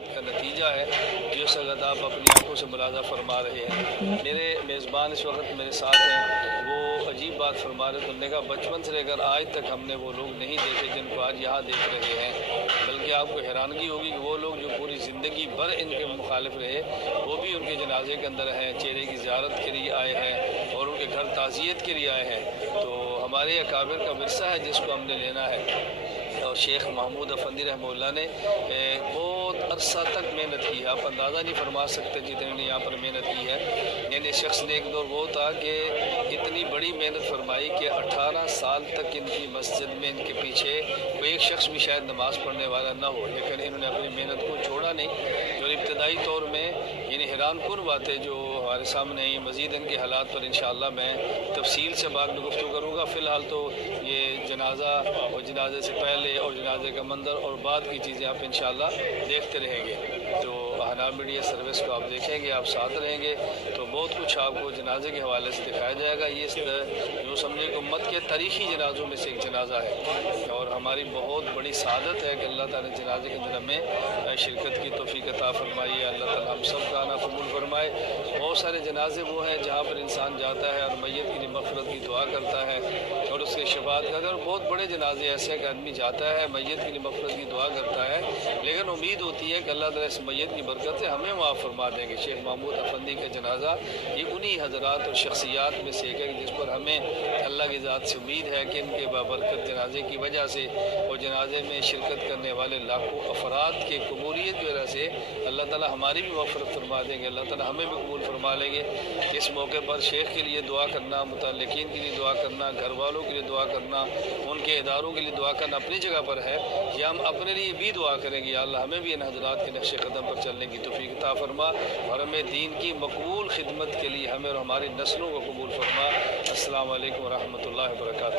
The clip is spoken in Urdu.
محبت کا نتیجہ ہے جو اس وقت آپ اپنی آنکھوں سے ملاحظہ فرما رہے ہیں۔ میرے میزبان اس وقت میرے ساتھ ہیں، وہ عجیب بات فرما رہے تو انہوں نے کہا بچپن سے لے کر آج تک ہم نے وہ لوگ نہیں دیکھے جن کو آج یہاں دیکھ رہے ہیں، بلکہ آپ کو حیرانگی ہوگی کہ وہ لوگ جو پوری زندگی بھر ان کے مخالف رہے وہ بھی ان کے جنازے کے اندر ہیں، چہرے کی زیارت کے لیے آئے ہیں اور ان کے گھر تعزیت کے لیے آئے ہیں۔ تو ہمارے اکابر کا ورثہ ہے جس کو ہم نے لینا ہے، اور شیخ محمود افندی رحمہ اللہ نے بہت عرصہ تک محنت کی ہے، آپ اندازہ نہیں فرما سکتے جتنے نے یہاں پر محنت کی ہے۔ یعنی شخص نے ایک دور وہ تھا کہ اتنی بڑی محنت فرمائی کہ 18 سال تک ان کی مسجد میں ان کے پیچھے کوئی ایک شخص بھی شاید نماز پڑھنے والا نہ ہو، لیکن انہوں نے اپنی محنت کو چھوڑا نہیں۔ اور ابتدائی طور میں یعنی حیران کن باتیں جو ہمارے سامنے ہیں، مزید ان کے حالات پر انشاءاللہ میں تفصیل سے بعد میں گفتگو کروں گا۔ فی الحال تو یہ جنازہ اور جنازے سے پہلے اور جنازے کا منظر اور بعد کی چیزیں آپ انشاءاللہ دیکھتے رہیں گے، تو احناف میڈیا سروس کو آپ دیکھیں گے، آپ ساتھ رہیں گے تو بہت کچھ آپ کو جنازے کے حوالے سے دکھایا جائے گا۔ یہ جو سمجھے کہ امت کے تاریخی جنازوں میں سے ایک جنازہ ہے اور ہماری بہت بڑی سعادت ہے کہ اللہ تعالیٰ نے جنازے کے اندر ہمیں شرکت کی توفیق عطا فرمائی ہے۔ اللہ تعالیٰ ہم سب کا آنا قبول فرمائے۔ بہت سارے جنازے وہ ہیں جہاں پر انسان جاتا ہے اور میت کے لیے مغفرت کی دعا کرتا ہے اور اس کے شفاعت کا، اگر بہت بڑے جنازے ایسے کہ آدمی جاتا ہے میت کے لیے مغفرت کی دعا کرتا ہے، لیکن امید ہوتی ہے کہ اللہ تعالیٰ اس میت کی برکت سے ہمیں معاف فرما دیں گے۔ شیخ محمود افندی کا جنازہ یہ انہی حضرات اور شخصیات میں سے ایک ہے جس پر ہمیں اللہ کی ذات سے امید ہے کہ ان کے بابرکت جنازے کی وجہ سے اور جنازے میں شرکت کرنے والے لاکھوں افراد کے قبولیت کی وجہ سے اللہ تعالیٰ ہماری بھی مغفرت فرما دیں گے، اللہ تعالیٰ ہمیں بھی قبول فرما لیں گے۔ اس موقع پر شیخ کے لیے دعا کرنا، متعلقین کے لیے دعا کرنا، گھر والوں کے لیے دعا کرنا، ان کے اداروں کے لیے دعا کرنا اپنی جگہ پر ہے، یا ہم اپنے لیے بھی دعا کریں گے یا اللہ ہمیں بھی ان حضرات کے نقش قدم پر چلنے کی توفیق عطا فرما اور ہمیں دین کی مقبول خدمت کے لیے ہمیں اور ہماری نسلوں کو قبول فرما۔ السلام علیکم ورحمۃ اللہ وبرکاتہ۔